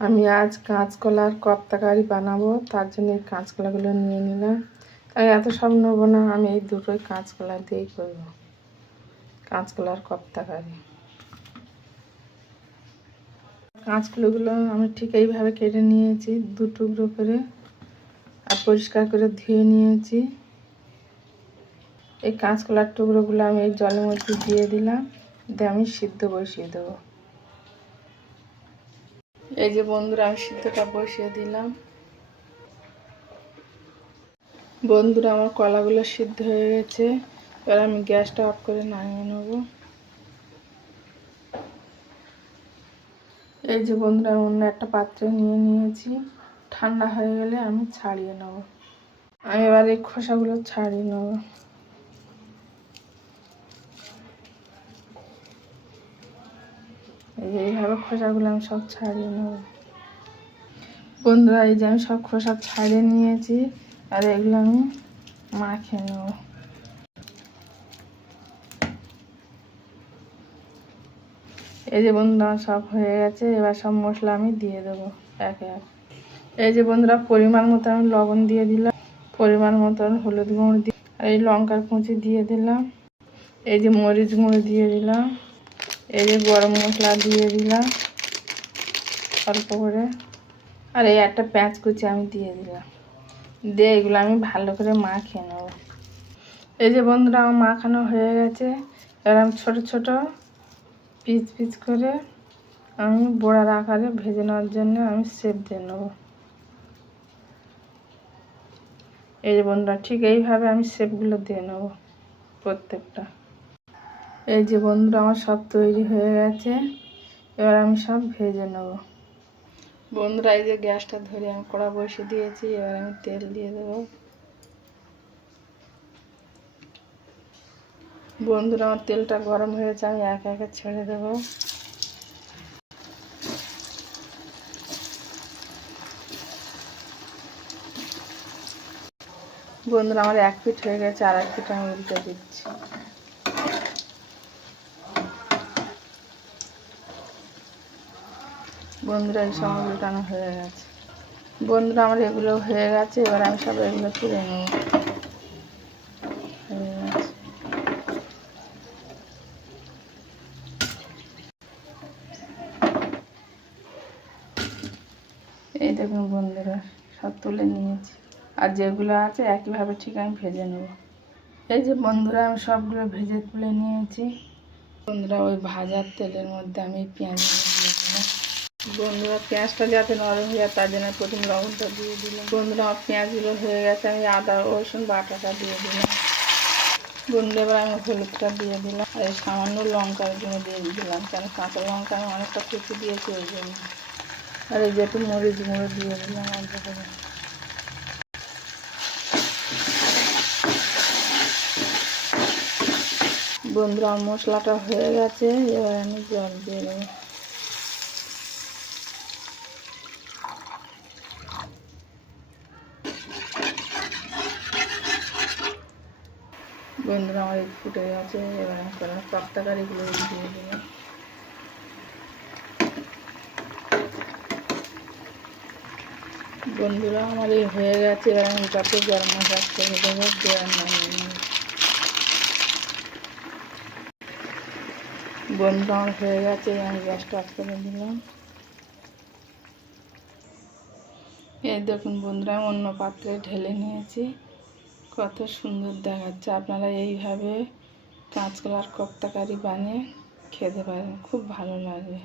আমি আজ কাঁচকলার কপ্তাকারি বানাবো, তার জন্য এই কাঁচকলাগুলো নিয়ে নিলাম। আমি এত সব নেব না, আমি এই দুটোই কাঁচকলা দিয়েই করব। কাঁচকলার কপ্তাকারি। কাঁচকলাগুলো আমি ঠিক এইভাবে কেটে নিয়েছি, দু টুকরো করে, আর পরিষ্কার করে ধুয়ে নিয়েছি। এই কাঁচকলার টুকরোগুলো আমি এই জলের মধ্যে দিয়ে দিলাম, দিয়ে আমি সিদ্ধ বসিয়ে দেবো। এই যে বন্ধুরা, আমি সিদ্ধটা বসিয়ে দিলাম। বন্ধুরা, আমার কলাগুলো সিদ্ধ হয়ে গেছে। এবার আমি গ্যাসটা অফ করে নামিয়ে নেব। এই যে বন্ধুরা অন্য একটা পাত্রে নিয়ে নিয়েছি। ঠান্ডা হয়ে গেলে আমি ছাড়িয়ে নেব। আমি এবার এই খোসাগুলো ছাড়িয়ে নেব। এইভাবে খোসাগুলো আমি সব ছাড়িয়ে নেব। বন্ধুরা, এই যে আমি সব খোসা ছাড়িয়ে নিয়েছি, আর এগুলো আমি মাখিয়ে নেব। এই যে বন্ধুরা সব হয়ে গেছে, এবার সব মশলা আমি দিয়ে দেবো একে এক। এই যে বন্ধুরা, পরিমাণ মতো আমি লবণ দিয়ে দিলাম, পরিমাণ মতন হলুদ গুঁড়ো দিয়ে, আর এই লঙ্কার কুঁচি দিয়ে দিলাম, এই যে মরিচ গুঁড়ো দিয়ে দিলাম। এই যে গরম মশলা দিয়ে দিলাম, অল্প করে। আর এই একটা পেঁয়াজ কুচি আমি দিয়ে দিলাম। দিয়ে এগুলো আমি ভালো করে মাখিয়ে নেব। এই যে বন্ধুরা, আমার মাখানো হয়ে গেছে। এবার আমি ছোটো ছোটো পিচ পিচ করে আমি বড়ার আকারে ভেজে নেওয়ার জন্য আমি সেপ দিয়ে নেব। এই যে বন্ধুরা, ঠিক এইভাবে আমি সেপগুলো দিয়ে নেব প্রত্যেকটা। এই যে বন্ধুরা, আমার সব তৈরি হয়ে গেছে। এবার আমি সব ভেজে নেব। বন্ধুরা, এই যে গ্যাসটা ধরে আমি কড়া বসিয়ে দিয়েছি, এবার আমি তেল দিয়ে দেবো। বন্ধুরা, আমার তেলটা গরম হয়েছে, আমি একে একে ছেড়ে দেবো। বন্ধুরা, আমার এক ফিট হয়ে গেছে, আর এক ফিট আমি উল্টে দিচ্ছি। বন্ধুরা, এই সময় উল্টানো হয়ে গেছে। বন্ধুরা, আমার এগুলো হয়ে গেছে, এবার আমি সব এগুলো তুলে নেব এই দেখুন বন্ধুরা, সব তুলে নিয়েছি। আর যেগুলো আছে, একইভাবে ঠিক আমি ভেজে নেব। এই যে বন্ধুরা, আমি সবগুলো ভেজে তুলে নিয়েছি। বন্ধুরা, ওই ভাজার তেলের মধ্যে আমি পেঁয়াজ বন্ধুরা, পেঁয়াজটা যাতে নরম হয়ে যায়, তার জন্য প্রথম লবণটা দিয়ে দিলাম। বন্ধুরা, আমার পেঁয়াজগুলো হয়ে গেছে, আমি আদা, রসুন, বাটাটা দিয়ে দিলাম। বন্ধুরা, এবার আমি হলুদটা দিয়ে দিলাম। আর সামান্য লঙ্কার জন্য দিয়ে দিলাম কেন কাঁচা লঙ্কা আমি অনেকটা কুচি দিয়েছি ওই জন্য। আর এই যে একটু মরিচ গুঁড়ো দিয়ে দিলাম, অল্প করে। বন্ধুরা মশলাটা হয়ে গেছে, এবার আমি জল দিয়ে দেবো। বন্ধুরা আমার ফুটে গেছে, এবার আমি করলাম তক্তাকারিগুলো দিয়ে দেবো। বন্ধুরা আমার এই হয়ে গেছে, এবার আমি তাতে গরম মশলা ছেড়ে দেবো দেওয়ার নামিয়ে বন্ধুরা আমার হয়ে গেছে আমি গ্যাসটা অফ করে দিলাম। এই দেখুন বন্ধুরা অন্য পাত্রে ঢেলে নিয়েছি। কত সুন্দর দেখাচ্ছে। আপনারা এইভাবে কাঁচকলার কপ্তাকারি বানিয়ে খেতে পারেন। খুব ভালো লাগে।